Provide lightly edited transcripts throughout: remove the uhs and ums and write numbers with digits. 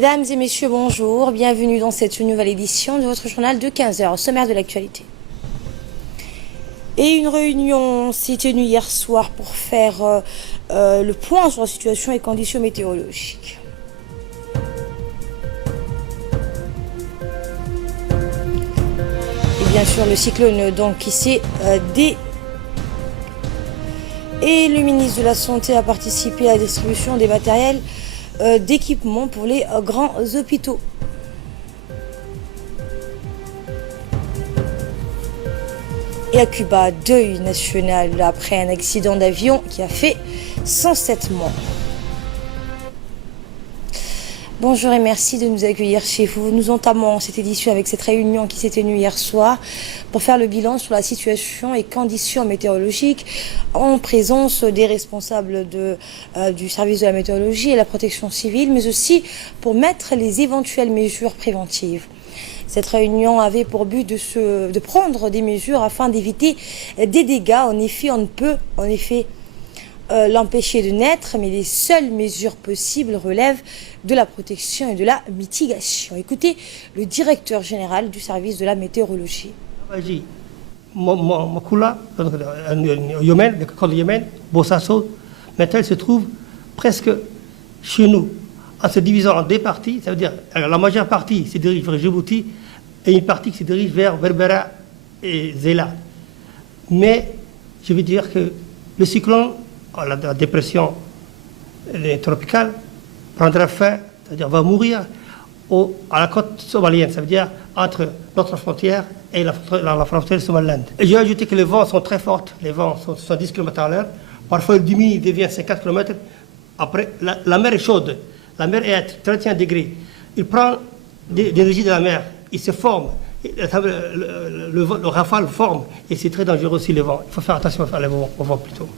Mesdames et messieurs, bonjour. Bienvenue dans cette nouvelle édition de votre journal de 15 heures, au sommaire de l'actualité. Et une réunion s'est tenue hier soir pour faire le point sur la situation et conditions météorologiques. Et bien sûr, le cyclone donc qui s'est Et le ministre de la Santé a participé à la distribution des matériels d'équipement pour les grands hôpitaux. Et à Cuba, deuil national après un accident d'avion qui a fait 107 morts. Bonjour et merci de nous accueillir chez vous. Nous entamons cette édition avec cette réunion qui s'est tenue hier soir pour faire le bilan sur la situation et conditions météorologiques en présence des responsables du service de la météorologie et la protection civile, mais aussi pour mettre les éventuelles mesures préventives. Cette réunion avait pour but de prendre des mesures afin d'éviter des dégâts. En effet, on ne peut l'empêcher de naître, mais les seules mesures possibles relèvent de la protection et de la mitigation. Écoutez le directeur général du service de la météorologie. Makula, Yémen, le camp de Yémen, Bossasso, maintenant il se trouve presque chez nous, en se divisant en deux parties. Ça veut dire la majeure partie se dirige vers Djibouti et une partie qui se dirige vers Berbera et Zela. Mais je veux dire que le cyclone, la dépression tropicale, prendra fin, c'est-à-dire va mourir à la côte somalienne, ça veut dire entre notre frontière et la frontière somalienne. J'ai ajouté que les vents sont très forts, les vents sont 10 km/h, parfois ils diminuent, ils deviennent 50 km. Après, la mer est chaude, la mer est à 31 degrés. Il prend de l'énergie de la mer, il se forme, le rafale forme, et c'est très dangereux aussi le vent. Il faut faire attention au vent plutôt.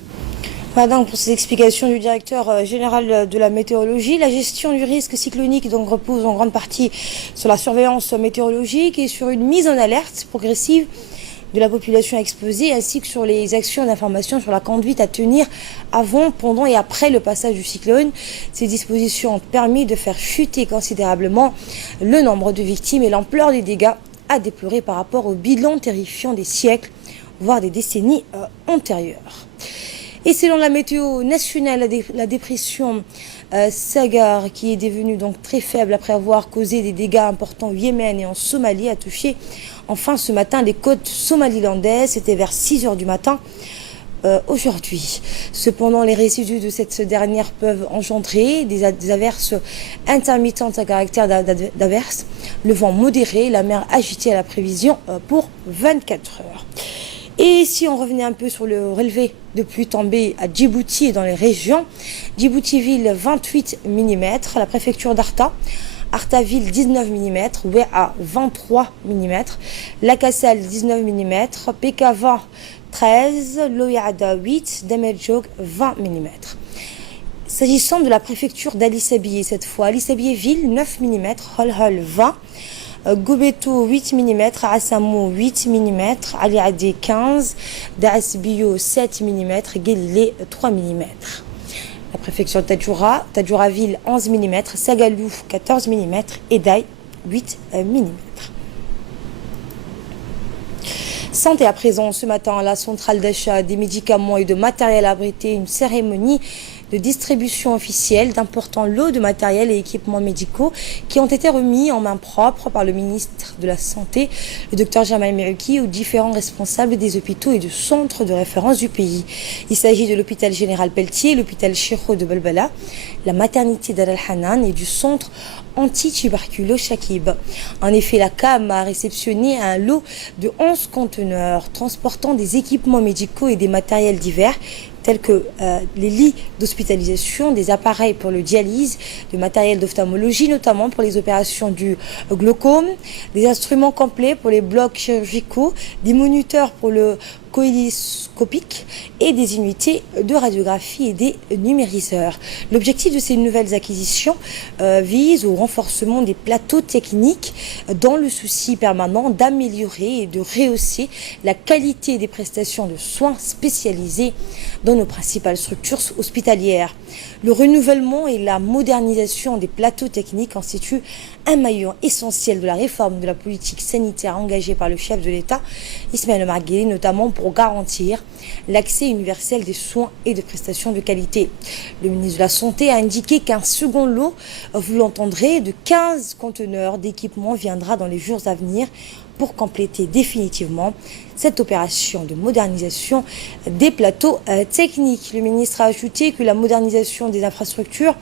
Voilà donc pour ces explications du directeur général de la météorologie. La gestion du risque cyclonique donc repose en grande partie sur la surveillance météorologique et sur une mise en alerte progressive de la population exposée, ainsi que sur les actions d'information sur la conduite à tenir avant, pendant et après le passage du cyclone. Ces dispositions ont permis de faire chuter considérablement le nombre de victimes et l'ampleur des dégâts à déplorer par rapport au bilan terrifiant des siècles, voire des décennies antérieures. Et selon la météo nationale, la dépression Sagar, qui est devenue donc très faible après avoir causé des dégâts importants au Yémen et en Somalie, a touché enfin ce matin les côtes somalilandaises. C'était vers 6 h du matin aujourd'hui. Cependant, les résidus de cette dernière peuvent engendrer des averses intermittentes à caractère d'averse, le vent modéré, la mer agitée à la prévision pour 24 heures. Et si on revenait un peu sur le relevé de pluie tombée à Djibouti et dans les régions, Djibouti-Ville 28 mm, la préfecture d'Arta, Arta-Ville 19 mm, Ouéa 23 mm, Lakassal 19 mm, Pekava 13, Loyada 8, Demeljog 20 mm. S'agissant de la préfecture d'Ali Sabié cette fois, Ali Sabié Ville 9 mm, Holhol 20 Gobeto 8 mm, Assamo 8 mm, Ali Adé 15, Daasbio 7 mm, Guélilé 3 mm. La préfecture de Tadjoura Ville 11 mm, Sagalou 14 mm et Daï 8 mm. Santé à présent, ce matin, la centrale d'achat des médicaments et de matériel a abrité une cérémonie de distribution officielle d'importants lots de matériel et équipements médicaux qui ont été remis en main propre par le ministre de la Santé, le Dr Jamal Merouki, aux différents responsables des hôpitaux et de centres de référence du pays. Il s'agit de l'hôpital général Pelletier, l'hôpital Chirou de Belbala, la maternité d'Al Hanan et du centre anti-tuberculose Shakib. En effet, la CAM a réceptionné un lot de 11 conteneurs transportant des équipements médicaux et des matériels divers tels que les lits d'hospitalisation, des appareils pour le dialyse, du matériel d'ophtalmologie, notamment pour les opérations du glaucome, des instruments complets pour les blocs chirurgicaux, des moniteurs pour coïdiscopiques et des unités de radiographie et des numériseurs. L'objectif de ces nouvelles acquisitions vise au renforcement des plateaux techniques dans le souci permanent d'améliorer et de rehausser la qualité des prestations de soins spécialisés dans nos principales structures hospitalières. Le renouvellement et la modernisation des plateaux techniques constituent un maillon essentiel de la réforme de la politique sanitaire engagée par le chef de l'État, Ismaël Omar Guelleh, notamment pour garantir l'accès universel des soins et des prestations de qualité. Le ministre de la Santé a indiqué qu'un second lot, vous l'entendrez, de 15 conteneurs d'équipements viendra dans les jours à venir pour compléter définitivement cette opération de modernisation des plateaux techniques. Le ministre a ajouté que la modernisation des infrastructures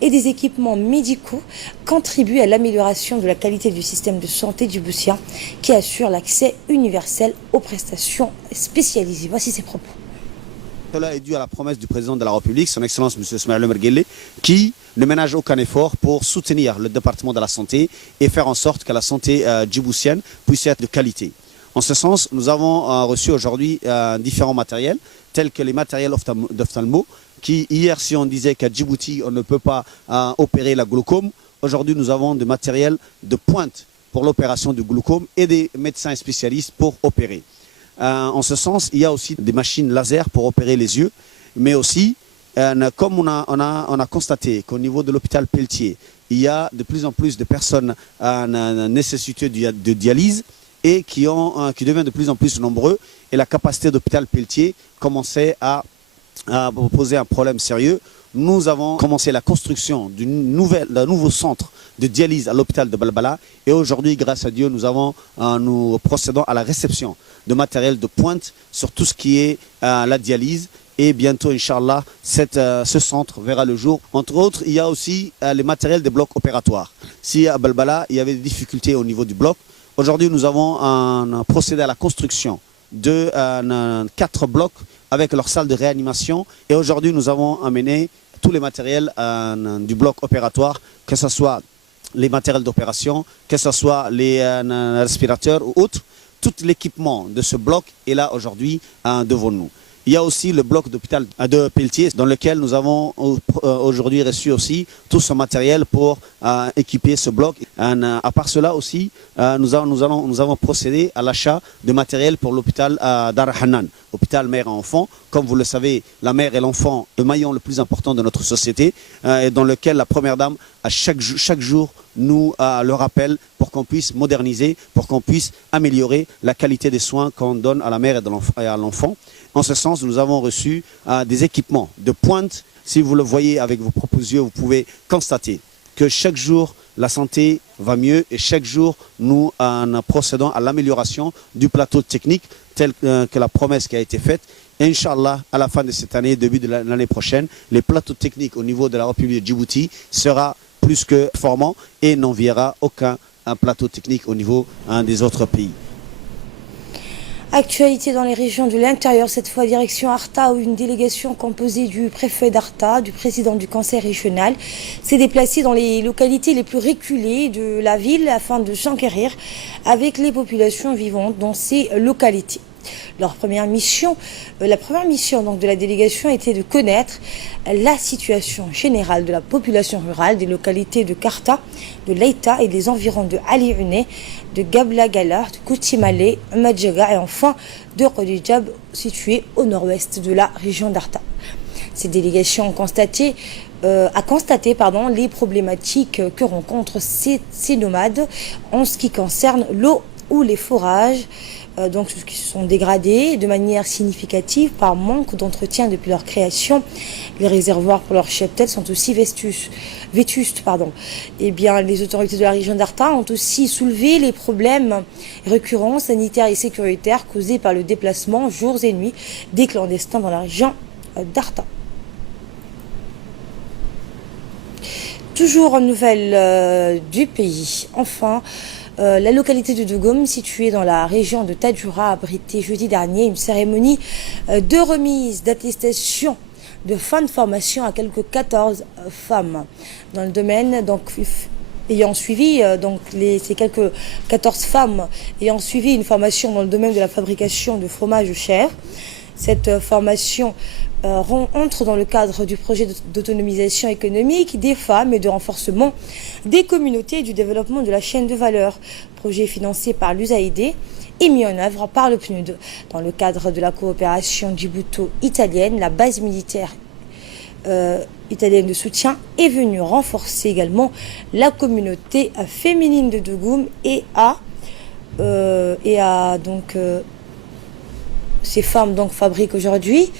et des équipements médicaux contribuent à l'amélioration de la qualité du système de santé djiboutien qui assure l'accès universel aux prestations spécialisées. Voici ses propos. Cela est dû à la promesse du président de la République, son Excellence M. Ismaël Omar Guelleh, qui ne ménage aucun effort pour soutenir le département de la santé et faire en sorte que la santé djiboutienne puisse être de qualité. En ce sens, nous avons reçu aujourd'hui différents matériels, tels que les matériels d'ophtalmo, qui hier, si on disait qu'à Djibouti, on ne peut pas opérer la glaucome, aujourd'hui nous avons des matériels de pointe pour l'opération du glaucome et des médecins spécialistes pour opérer. En ce sens, il y a aussi des machines laser pour opérer les yeux, mais aussi, comme on a constaté qu'au niveau de l'hôpital Pelletier, il y a de plus en plus de personnes nécessiteuses de dialyse et qui deviennent de plus en plus nombreux, et la capacité de l'hôpital Pelletier commençait à poser un problème sérieux. Nous avons commencé la construction d'un nouveau centre de dialyse à l'hôpital de Balbala, et aujourd'hui, grâce à Dieu, nous procédons à la réception de matériel de pointe sur tout ce qui est la dialyse, et bientôt, Inch'Allah, ce centre verra le jour. Entre autres, il y a aussi les matériels des blocs opératoires. Si à Balbala, il y avait des difficultés au niveau du bloc, aujourd'hui, nous avons procédé à la construction de 4 blocs avec leur salle de réanimation, et aujourd'hui, nous avons amené tous les matériels du bloc opératoire, que ce soit les matériels d'opération, que ce soit les respirateurs ou autres. Tout l'équipement de ce bloc est là aujourd'hui devant nous. Il y a aussi le bloc d'hôpital de Pelletier, dans lequel nous avons aujourd'hui reçu aussi tout ce matériel pour équiper ce bloc. À part cela aussi, nous avons procédé à l'achat de matériel pour l'hôpital Dar Hanan, hôpital mère et enfant. Comme vous le savez, la mère et l'enfant, le maillon le plus important de notre société, et dans lequel la première dame, à chaque jour, nous le rappelle pour qu'on puisse moderniser, pour qu'on puisse améliorer la qualité des soins qu'on donne à la mère et à l'enfant. En ce sens, nous avons reçu des équipements de pointe. Si vous le voyez avec vos propres yeux, vous pouvez constater que chaque jour, la santé va mieux, et chaque jour, nous procédons à l'amélioration du plateau technique tel que la promesse qui a été faite. Et Inch'Allah, à la fin de cette année, début de l'année prochaine, les plateaux techniques au niveau de la République de Djibouti sera plus que performant et n'enviera aucun plateau technique au niveau des autres pays. Actualité dans les régions de l'intérieur, cette fois direction Arta, où une délégation composée du préfet d'Arta, du président du conseil régional, s'est déplacée dans les localités les plus reculées de la ville afin de s'enquérir avec les populations vivantes dans ces localités. La première mission donc, de la délégation était de connaître la situation générale de la population rurale des localités de Karta, de Leïta et des environs de Ali Une, de Gabla Galar, de Koutimale, Madjaga et enfin de Rodijab, situé au nord-ouest de la région d'Arta. Cette délégation a constaté les problématiques que rencontrent ces nomades en ce qui concerne l'eau ou les forages, donc qui se sont dégradés de manière significative par manque d'entretien depuis leur création. Les réservoirs pour leurs cheptels sont aussi vétustes. Eh bien, les autorités de la région d'Arta ont aussi soulevé les problèmes récurrents sanitaires et sécuritaires causés par le déplacement jours et nuits des clandestins dans la région d'Arta. Toujours en nouvelles du pays. Enfin, la localité de Dogom, située dans la région de Tadjoura, a abrité jeudi dernier une cérémonie de remise d'attestation de fin de formation à quelques 14 femmes dans le domaine ayant suivi, ces quelques 14 femmes ayant suivi une formation dans le domaine de la fabrication de fromage de chèvre. Cette formation entre dans le cadre du projet d'autonomisation économique des femmes et de renforcement des communautés et du développement de la chaîne de valeur, projet financé par l'USAID et mis en œuvre par le PNUD. Dans le cadre de la coopération djibouto-italienne, la base militaire italienne de soutien est venue renforcer également la communauté féminine de Dougoum et ces femmes fabriquent aujourd'hui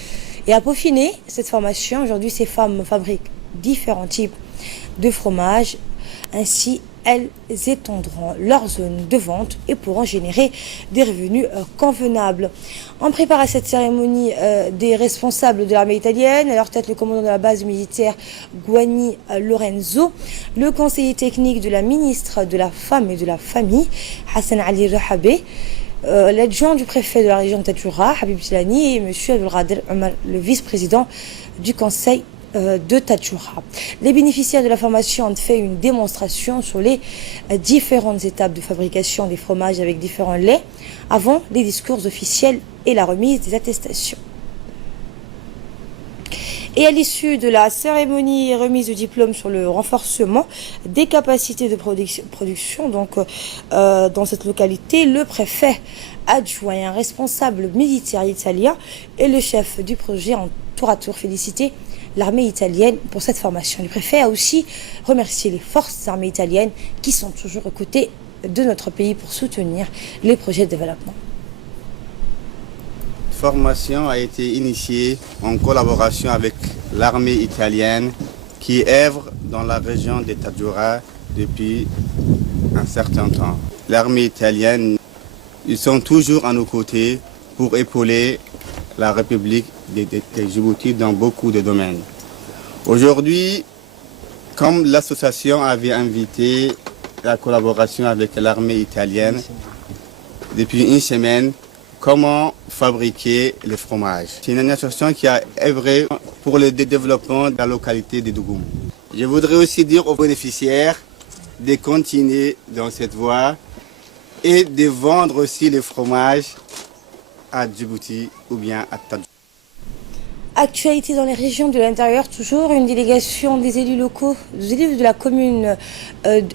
et à peaufiner cette formation. Aujourd'hui, ces femmes fabriquent différents types de fromages. Ainsi, elles étendront leur zone de vente et pourront générer des revenus convenables. On prépare à cette cérémonie des responsables de l'armée italienne, à leur tête le commandant de la base militaire Guani Lorenzo, le conseiller technique de la ministre de la Femme et de la Famille, Hassan Ali Rahabé, l'adjoint du préfet de la région de Tadjoura, Habib Tilani, et M. Abdelkader Omar, le vice-président du conseil de Tadjoura. Les bénéficiaires de la formation ont fait une démonstration sur les différentes étapes de fabrication des fromages avec différents laits avant les discours officiels et la remise des attestations. Et à l'issue de la cérémonie remise de diplôme sur le renforcement des capacités de production dans cette localité, le préfet adjoint et un responsable militaire italien et le chef du projet ont tour à tour félicité l'armée italienne pour cette formation. Le préfet a aussi remercié les forces armées italiennes qui sont toujours aux côtés de notre pays pour soutenir les projets de développement. La formation a été initiée en collaboration avec l'armée italienne qui œuvre dans la région de Tadjoura depuis un certain temps. L'armée italienne, ils sont toujours à nos côtés pour épauler la République de Djibouti dans beaucoup de domaines. Aujourd'hui, comme l'association avait invité la collaboration avec l'armée italienne depuis une semaine, comment fabriquer le fromage. C'est une association qui a œuvré pour le développement de la localité de Dougoum. Je voudrais aussi dire aux bénéficiaires de continuer dans cette voie et de vendre aussi le fromage à Djibouti ou bien à Tadjoura. Actualité dans les régions de l'intérieur, toujours une délégation des élus locaux, des élus de la commune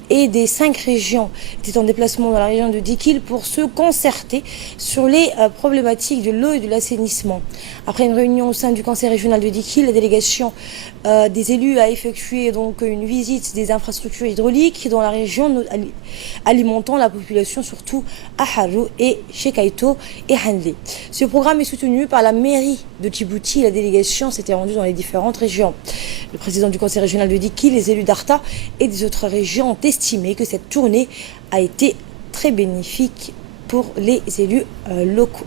et des 5 régions était en déplacement dans la région de Dikil pour se concerter sur les problématiques de l'eau et de l'assainissement. Après une réunion au sein du conseil régional de Dikil, la délégation des élus a effectué donc une visite des infrastructures hydrauliques dans la région, alimentant la population surtout à Harou et Chekaito et Hanlé. Ce programme est soutenu par la mairie de Djibouti. La délégation s'était rendue dans les différentes régions. Le président du conseil régional de Dikil, les élus d'Arta et des autres régions ont estimé que cette tournée a été très bénéfique pour les élus locaux.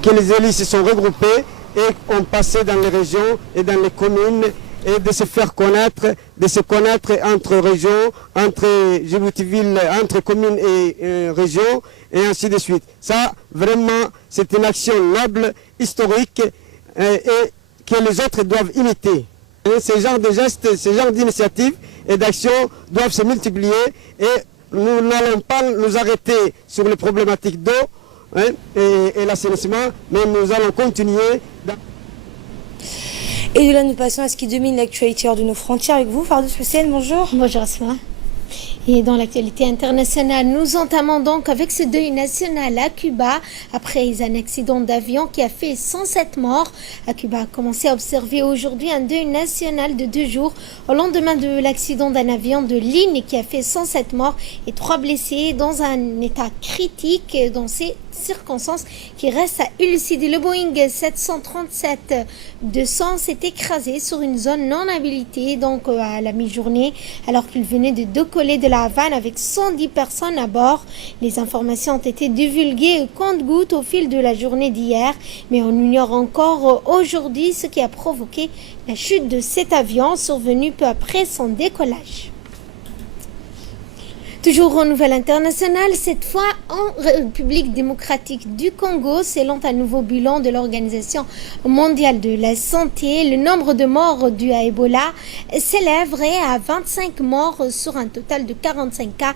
Que les élus se sont regroupés et ont passé dans les régions et dans les communes et de se faire connaître, de se connaître entre régions, entre Djibouti-Ville, entre communes et régions, et ainsi de suite. Ça, vraiment, c'est une action noble, historique, et que les autres doivent imiter. Et ce genre de gestes, ce genre d'initiatives et d'actions doivent se multiplier, et nous n'allons pas nous arrêter sur les problématiques d'eau et l'assainissement, mais nous allons continuer. Et de là, nous passons à ce qui domine l'actualité hors de nos frontières avec vous. Fardous Hussein, bonjour. Bonjour Asma. Et dans l'actualité internationale, nous entamons donc avec ce deuil national à Cuba après un accident d'avion qui a fait 107 morts. À Cuba a commencé à observer aujourd'hui un deuil national de 2 jours au lendemain de l'accident d'un avion de ligne qui a fait 107 morts et 3 blessés dans un état critique dans ces circonstances qui restent à élucider. Le Boeing 737-200 s'est écrasé sur une zone non habilitée donc à la mi-journée alors qu'il venait de décoller de la Havane avec 110 personnes à bord. Les informations ont été divulguées au compte-gouttes au fil de la journée d'hier, mais on ignore encore aujourd'hui ce qui a provoqué la chute de cet avion survenu peu après son décollage. Toujours aux nouvelles internationales, cette fois en République démocratique du Congo, selon un nouveau bilan de l'Organisation mondiale de la santé, le nombre de morts dus à Ebola s'élèverait à 25 morts sur un total de 45 cas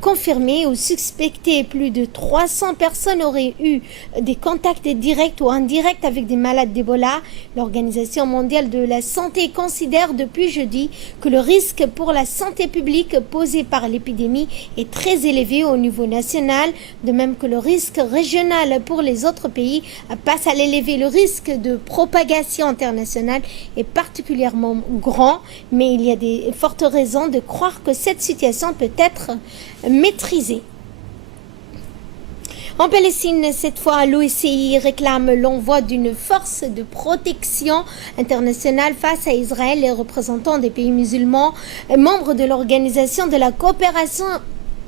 confirmés ou suspectés. Plus de 300 personnes auraient eu des contacts directs ou indirects avec des malades d'Ebola. L'Organisation mondiale de la santé considère depuis jeudi que le risque pour la santé publique posé par l'épidémie est très élevé au niveau national, de même que le risque régional pour les autres pays passe à l'élevé. Le risque de propagation internationale est particulièrement grand, mais il y a de fortes raisons de croire que cette situation peut être maîtrisée. En Palestine, cette fois, l'OCI réclame l'envoi d'une force de protection internationale face à Israël. Les représentants des pays musulmans, membres de l'Organisation de la coopération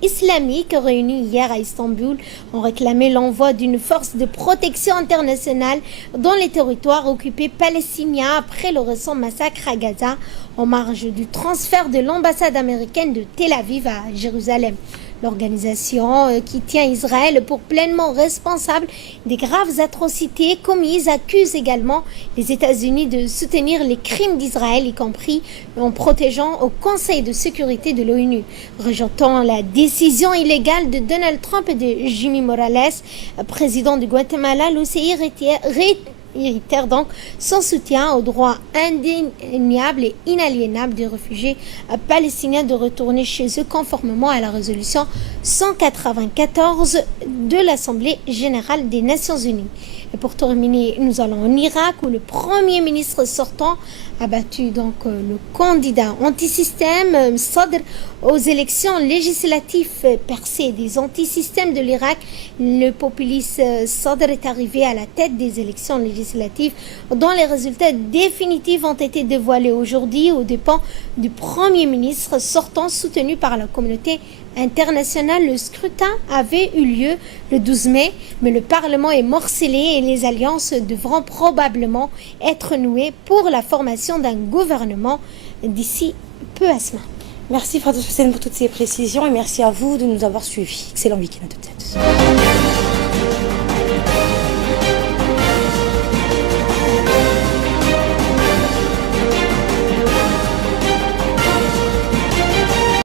islamique réunis hier à Istanbul, ont réclamé l'envoi d'une force de protection internationale dans les territoires occupés palestiniens après le récent massacre à Gaza, en marge du transfert de l'ambassade américaine de Tel Aviv à Jérusalem. L'organisation qui tient Israël pour pleinement responsable des graves atrocités commises accuse également les États-Unis de soutenir les crimes d'Israël, y compris en protégeant au Conseil de sécurité de l'ONU. Rejetant la décision illégale de Donald Trump et de Jimmy Morales, président du Guatemala, l'OCI réitère donc son soutien au droit indéniable et inaliénable des réfugiés palestiniens de retourner chez eux conformément à la résolution 194 de l'Assemblée générale des Nations unies. Et pour terminer, nous allons en Irak où le Premier ministre sortant a battu donc le candidat anti-système Sadr aux élections législatives percées des anti-systèmes de l'Irak. Le populiste Sadr est arrivé à la tête des élections législatives dont les résultats définitifs ont été dévoilés aujourd'hui aux dépens du Premier ministre sortant soutenu par la communauté internationale. Le scrutin avait eu lieu le 12 mai, mais le Parlement est morcelé et les alliances devront probablement être nouées pour la formation d'un gouvernement d'ici peu à semaine. Merci Fatou Hussein pour toutes ces précisions et merci à vous de nous avoir suivis. Excellent week-end à toutes et à tous.